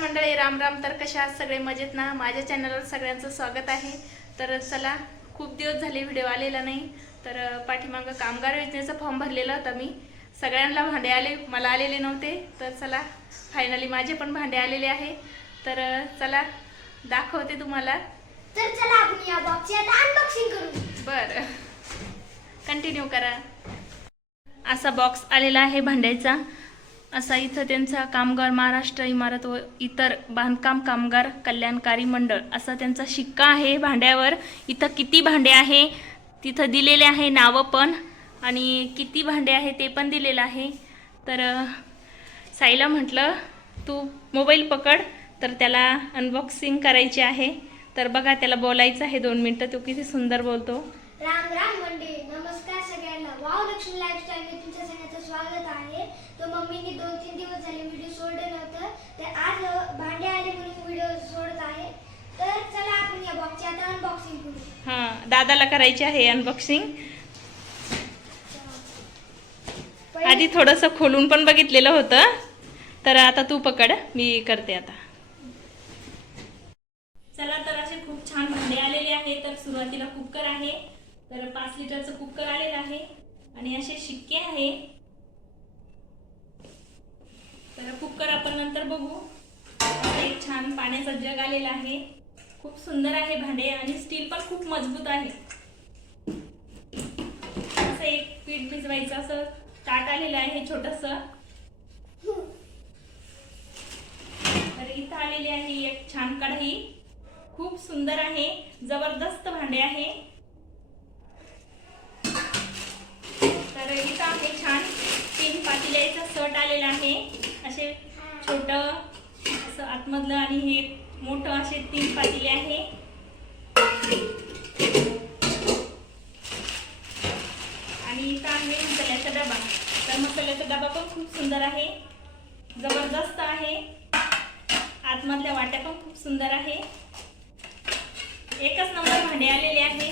मंडळी राम राम. तर कशा आहात सगळे? मजेत ना? माझ्या चॅनलवर सगळ्यांचं स्वागत आहे. तर चला खूप दिवस झाले व्हिडिओ आलेला नाही. तर पाठीमागं कामगार योजनेचा फॉर्म भरलेला होता मी. सगळ्यांना भांडे आले मला आलेले नव्हते. तर चला फायनली माझे पण भांडे आलेले आहे. तर चला दाखवते तुम्हाला. तर चला आपण या अनबॉक्सिंग करू. बरं. कंटिन्यू करा. असा बॉक्स आलेला आहे भांड्याचा. असा इथं त्यांचा कामगार महाराष्ट्र इमारत व इतर बांधकाम कामगार कल्याणकारी मंडळ असा त्यांचा शिक्का आहे. भांड्यावर इथं किती भांडे आहे? तिथं दिलेले आहे नावं पण आणि किती भांडे आहे ते पण दिलेलं आहे. तर साईला म्हटलं तू मोबाईल पकड. तर त्याला अनबॉक्सिंग करायची आहे. तर बघा त्याला बोलायचं आहे दोन मिनटं. तो किती सुंदर बोलतो. राम राम मंडळी नमस्कार सगळ्यांना. वाव लक्ष्मी लाईफस्टाईल मध्ये तुमच्या सगळ्यांचं स्वागत आहे तर मम्मीने दोन तीन दिवस झाले व्हिडिओ सोडलं नव्हतं. तर आज भांडे आले म्हणून व्हिडिओ सोडत आहे. तर चला आपण या बॉक्सची आता अनबॉक्सिंग करू. हां दादाला करायची आहे अनबॉक्सिंग आधी थोडंसं खोलून पण बघितलेलं होतं. तर आता तू पकड मी करते आता. चला तर असे खूप छान भांडे आलेले आहे. तर सुरुवातीला कुकर आहे. तर पाच लिटरचं कुकर आलेलं आहे. आणि असे शिक्के आहे. तर कुकर आपण नंतर बघू. एक छान पाण्याचा जग आलेला आहे. खूप सुंदर आहे भांडे आणि स्टील पण खूप मजबूत आहे. असं एक पीठ भिजवायचं असं ताट आलेलं आहे छोटस. तर इथं आलेली आहे एक छान कढई. खूप सुंदर आहे जबरदस्त भांडे आहे. तर इथं आहे छान तीन पातेल्याचा सट आलेला आहे. छोटं असं आतमधलं आणि हे मोठं असे तीन पातेले आहे. आणि इथं आहे मसाल्याचा डबा. तर मसाल्याचा डबा पण खूप सुंदर आहे. जबरदस्त आहे. आतमधल्या वाट्या पण खूप सुंदर आहे. एकच नंबर भांडे आलेले आहे.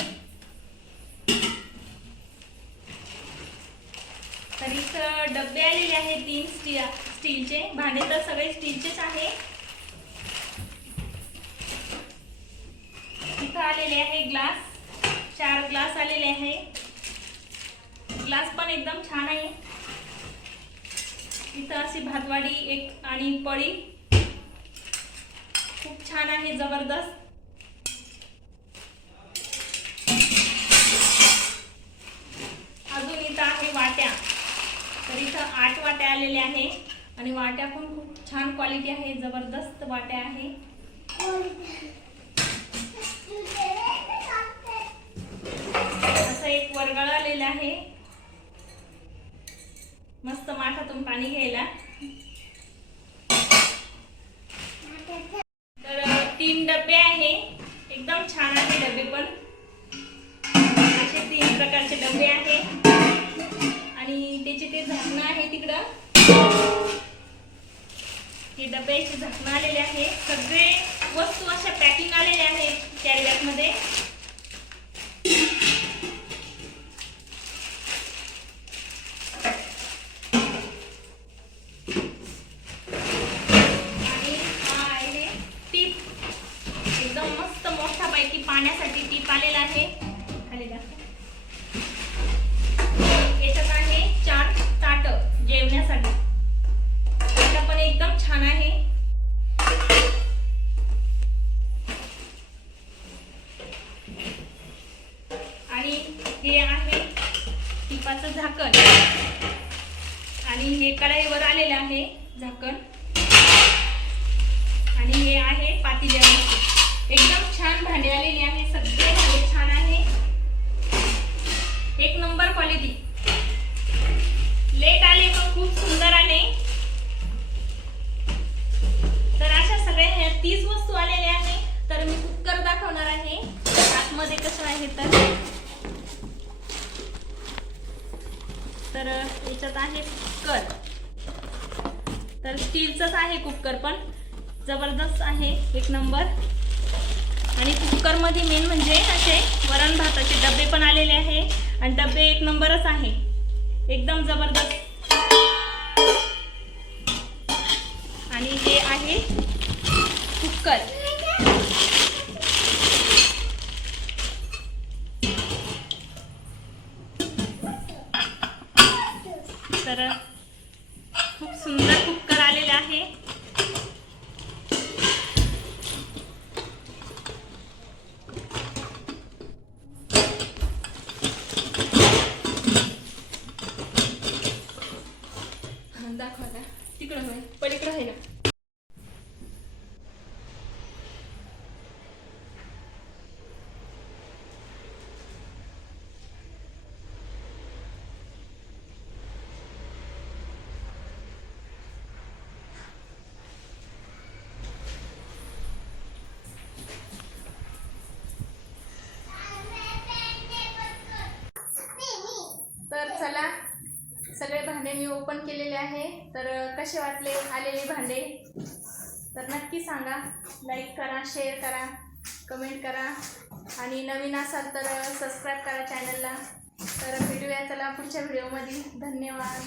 तर इथं डबे आलेले आहे तीन स्त्रिया स्टीलचे. भांडे तर सगळे स्टीलचेच आहे. इथं आलेले आहे ग्लास. चार ग्लास आलेले आहे. ग्लास पण एकदम छान आहे. इथं अशी भातवाडी एक आणि पळी. खूप छान आहे जबरदस्त. अजून इथं आहे आणि वाट्या पण खूप छान क्वालिटी आहे जबरदस्त वाट्या आहे. असं एक वरगळ आलेलं आहे. मस्त माठातून पाणी घ्यायला. तर तीन डबे आहे. एकदम छान आहे डबे पण. असे तीन प्रकारचे डबे आहे. आणि त्याचे ते झाकणं आहे तिकडं. हे डब्याचे झाकणं आलेले आहे. सगळे वस्तू अशा पॅकिंग आलेल्या आहेत. कॅरी बॅगमध्ये हे आहे टिपाचं झाकण. आणि हे कढाईवर आलेलं आहे झाकण. आणि हे आहे पातेल्यावर एकदम छान भांडे आलेले आहे सगळे भांडे छान आहे एक नंबर क्वालिटी लेट आले पण खूप सुंदर आले तर अशा सगळ्या ह्या तीस वस्तू आलेल्या आहे तर मी कुकर दाखवणार आहे आतमध्ये कसं आहे तर तर याच्यात आहे कुकर. तर स्टीलचंच आहे कुकर पण. जबरदस्त आहे एक नंबर. आणि कुकरमध्ये मेन म्हणजे असे वरण भाताचे डबे पण आलेले आहे. आणि डबे एक नंबरच आहे. एकदम जबरदस्त. आणि हे आहे कुकर तर खूप सुंदर कुकर आलेले आहे हा, दाखवा तिकडं होय. पलीकडं आहे ना तर चला सगळे भांडे मी ओपन केलेले आहे. तर कसे वाटले आलेले भांडे? तर नक्की सांगा. लाईक करा शेअर करा कमेंट करा. आणि नवीन असाल तर सबस्क्राईब करा चॅनलला तर भेटूया चला पुढच्या व्हिडिओमध्ये धन्यवाद.